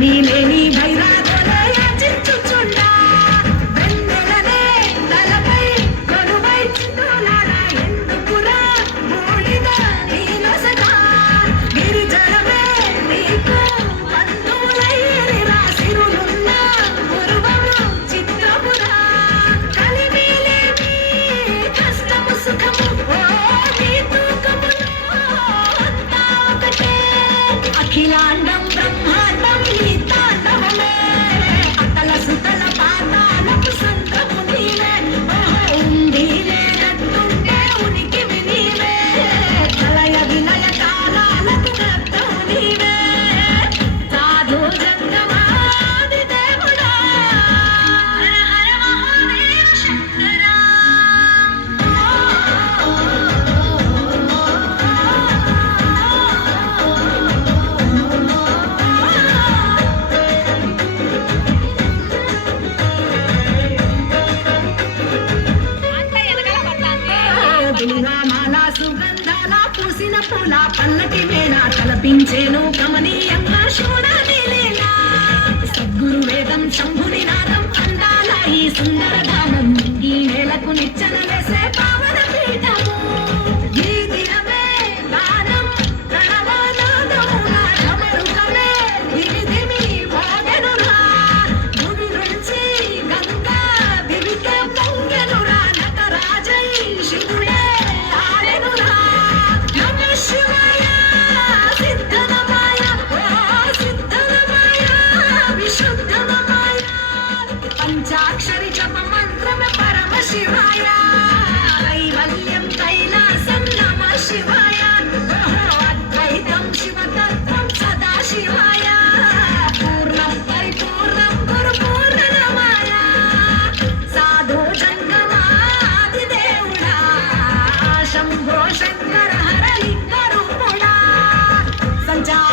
ధరణి లేని భైరాగోలే యాచించుచుండా వెన్నెలనే తలపై కొలువై చిందులాడ ఎందుకురా మూడిద నీలసగా గిరిజనమే నీకు బంధువులయ్యేరి రాసిరులున్న పూర్వము చిత్రపురా కలిమిలేని కష్టము సుఖము ఓ నీ తూకములో అంతా ఒకటే అఖిలాండం బ్రహ్మాండం నీ తాండవమే అతల సుతల పాతాలకు సంద్రము నీవే ఓహో ఉంది లేనట్టుంటే ఉనికివి నీవే ప్రళయ విలయ కాలాలకు కర్తవు నీవే సాధు జంగమాది దేవుడా హర హర మహాదేవ శంకరా మాల సుగంధాల పూసిన పూల పల్లకి మేళ తలపించేను కమనీయంగా శూడనిలేలా సద్గురు వేదం శంభుని నాదం అందాల ఈ సుందర ధామం ఈ నేలకు నిచ్చెన వేసే పావన పీఠము ఈ దినమే గానం ప్రణవనాదముల రమరుకమే దివి దివి మోగెనురా భూమి నుంచి గంగా దివికే పొంగెనురా నటరాజై శివుడే ఆడెనురా నమ శివాయ సిద్ధనమాయ ఓ సిద్ధనమాయ విశుద్ధనమాయ పంచాక్షరి జప మంత్రమ పరమ శివాయ కైవల్యం కైలాసం నమ శివాయ ఓహో అద్వైతం శివతత్వం సదా శివాయ పూర్ణం పరిపూర్ణం గురు పూర్ణనమాయ సాధు జంగమాది దేవుడా శంభో శంకర హర లింగ రూపుడా సంచార